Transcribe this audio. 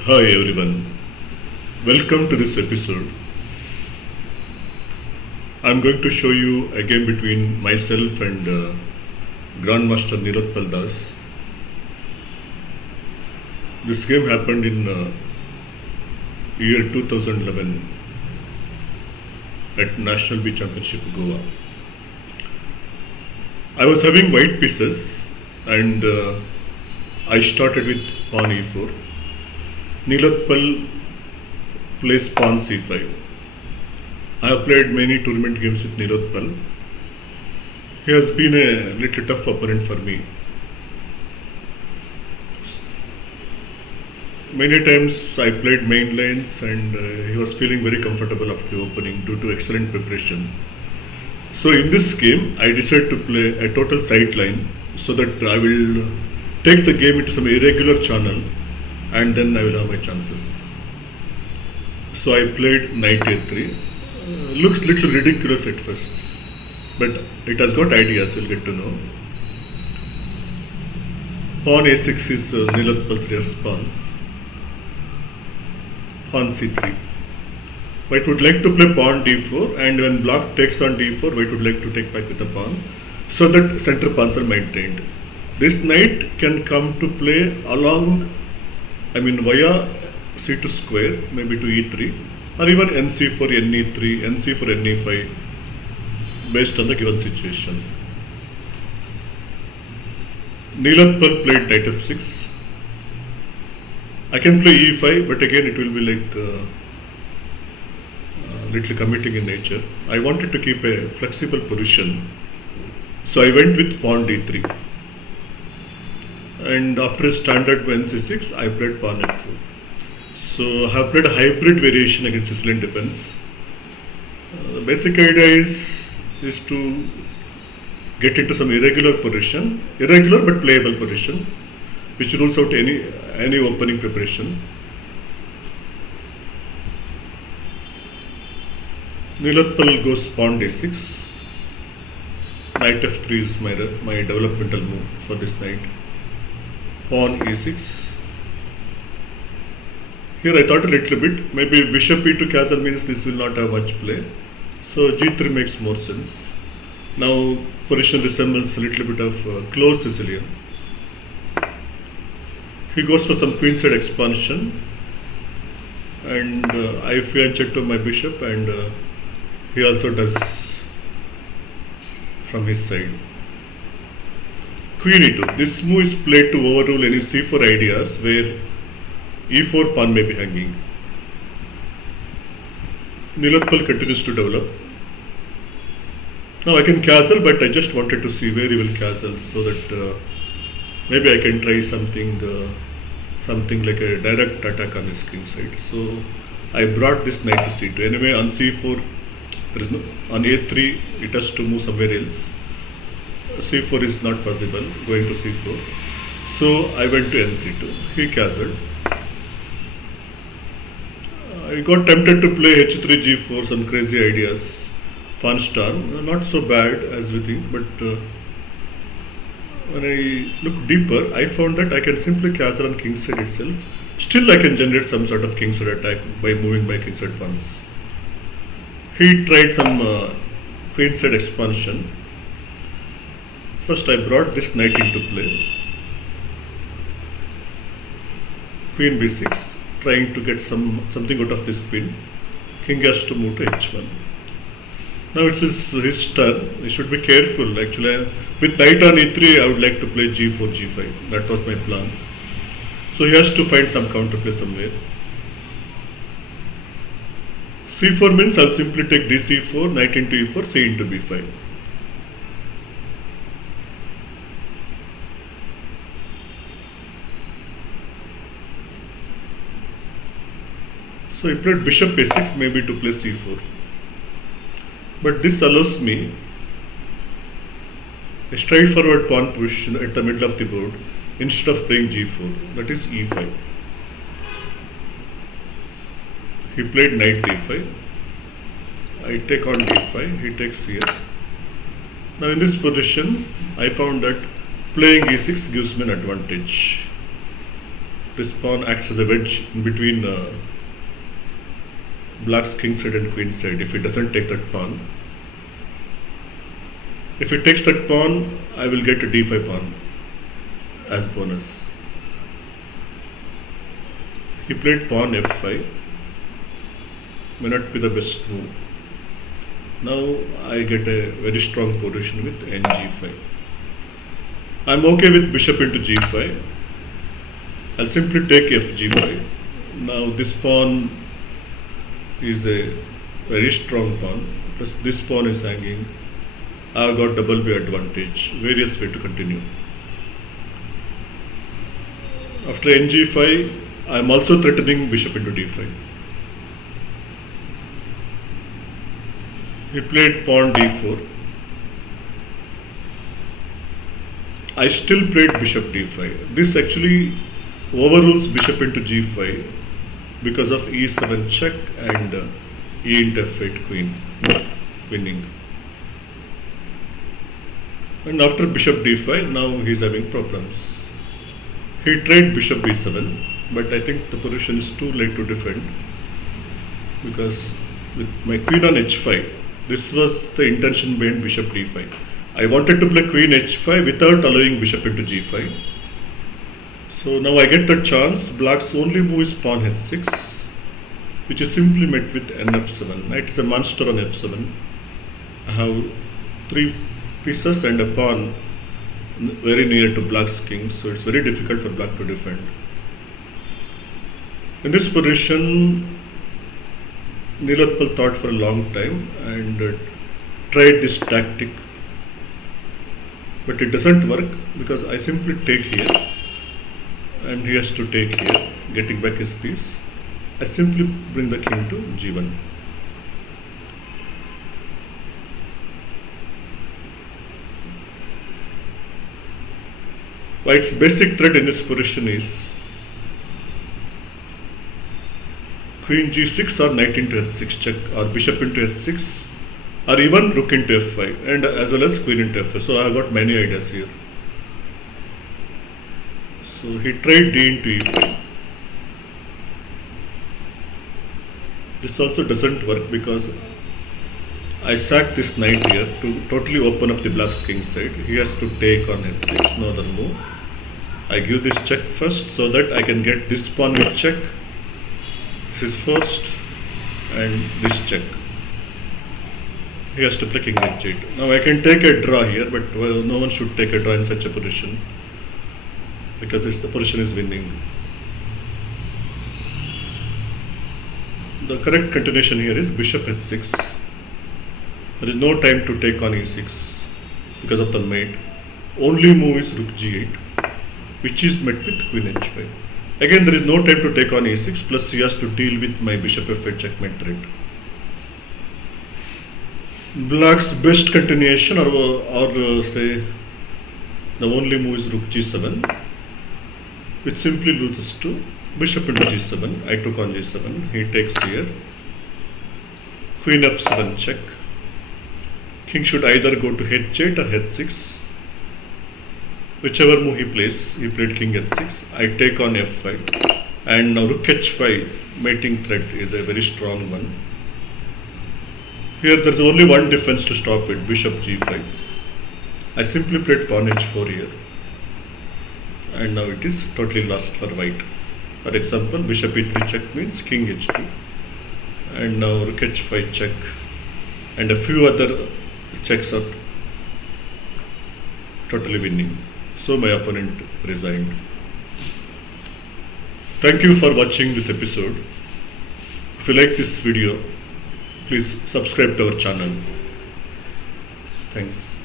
Hi everyone, welcome to this episode. I'm going to show you a game between myself and Grandmaster Neelotpal. This game happened in year 2011 at National Beach Championship Goa. I was having white pieces and I started with pawn e4. Neelotpal plays pawn c5. I have played many tournament games with Neelotpal. He has been a little tough opponent for me. Many times I played main lanes and he was feeling very comfortable after the opening due to excellent preparation. So in this game, I decided to play a total sideline so that I will take the game into some irregular channel and then I will have my chances. So I played knight a3. Looks little ridiculous at first, but it has got ideas, you'll get to know. Pawn a6 is Neelotpal's response. Pawn c3. White would like to play pawn d4, and when black takes on d4, white would like to take back with the pawn, so that center pawns are maintained. This knight can come to play along, via c2 square, maybe to e3, or even nc4, ne3, nc4, ne5, based on the given situation. Neelotpal played knight f6. I can play e5, but again it will be like little committing in nature. I wanted to keep a flexible position, so I went with pawn d3. And after a standard nc6, I played pawn f4. So I have played a hybrid variation against Sicilian defense. The basic idea is to get into some irregular but playable position, which rules out any opening preparation. Neelotpal goes pawn d6. Knight f3 is my developmental move for this knight. Pawn e6. Here I thought a little bit, maybe bishop e2 castle means this will not have much play. So g3 makes more sense. Now position resembles a little bit of close Sicilian. He goes for some queenside expansion, and I fianched to my bishop, and he also does from his side. Queen e2. This move is played to overrule any c4 ideas where e4 pawn may be hanging. Neelotpal continues to develop. Now I can castle, but I just wanted to see where he will castle so that maybe I can try something like a direct attack on his king side. So I brought this knight to c2. Anyway, on c4, on a3, it has to move somewhere else. c4 is not possible, going to c4. So I went to nc2. He castled. I got tempted to play h3, g4, some crazy ideas. Pawn storm, not so bad as we think, but when I look deeper, I found that I can simply castle on kingside itself. Still, I can generate some sort of kingside attack by moving my kingside pawns. He tried some queenside expansion. First, I brought this knight into play. Queen b6, trying to get something out of this pin. King has to move to h1. Now it's his turn. He should be careful. Actually, with knight on e3, I would like to play g4, g5. That was my plan. So he has to find some counterplay somewhere. c4 means I'll simply take dc4, knight into e4, c into b5. So he played bishop a6, maybe to play c4. But this allows me a straightforward pawn position at the middle of the board instead of playing g4, that is e5. He played knight d5. I take on d5, he takes here. Now in this position, I found that playing e6 gives me an advantage. This pawn acts as a wedge in between black's king side and queen side if he doesn't take that pawn. If he takes that pawn, I will get a d5 pawn as bonus. He played pawn f5. May not be the best move. Now I get a very strong position with ng5. I'm okay with bishop into g5. I'll simply take fg5. Now this pawn is a very strong pawn. Plus this pawn is hanging. I've got double B advantage. Various way to continue. After ng5, I'm also threatening bishop into d5. He played pawn d4. I still played bishop d5. This actually overrules bishop into g5 because of e7 check and e into f8 queen winning. And after bishop d5, now he is having problems. He tried bishop b7, but I think the position is too late to defend because with my queen on h5, this was the intention behind bishop d5. I wanted to play queen h5 without allowing bishop into g5. So now I get the chance. Black's only move is pawn h6, which is simply met with nf7. Knight is a monster on f7. I have 3 pieces and a pawn very near to black's king, so it's very difficult for black to defend. In this position, Neelotpal thought for a long time and tried this tactic, but it doesn't work because I simply take here and he has to take here, getting back his piece. I simply bring the king to g1. White's basic threat in this position is queen g6 or knight into h6 check or bishop into h6 or even rook into f5 and as well as queen into f5. So I have got many ideas here. So he tried d into e5. This also doesn't work because I sack this knight here to totally open up the black's king side. He has to take on h6, no other move. I give this check first so that I can get this pawn with check. This is first and this check. He has to play king h8. Now I can take a draw here, but no one should take a draw in such a position because the position is winning. The correct continuation here is bishop h6. There is no time to take on e6 because of the mate. Only move is rook g8, which is met with queen h5. Again, there is no time to take on e6, plus he has to deal with my bishop f8 checkmate threat. Black's best continuation or say the only move is rook g7, which simply loses to bishop into g7. I took on g7. He takes here. Queen f7 check. King should either go to h8 or h6. Whichever move he plays, he played king h6. I take on f5. And now rook h5 mating threat is a very strong one. Here there is only one defense to stop it, bishop g5. I simply played pawn h4 here. And now it is totally lost for white. For example, bishop e3 check means king h2. And now rook h5 check. And a few other checks are totally winning. So my opponent resigned. Thank you for watching this episode. If you like this video, please subscribe to our channel. Thanks.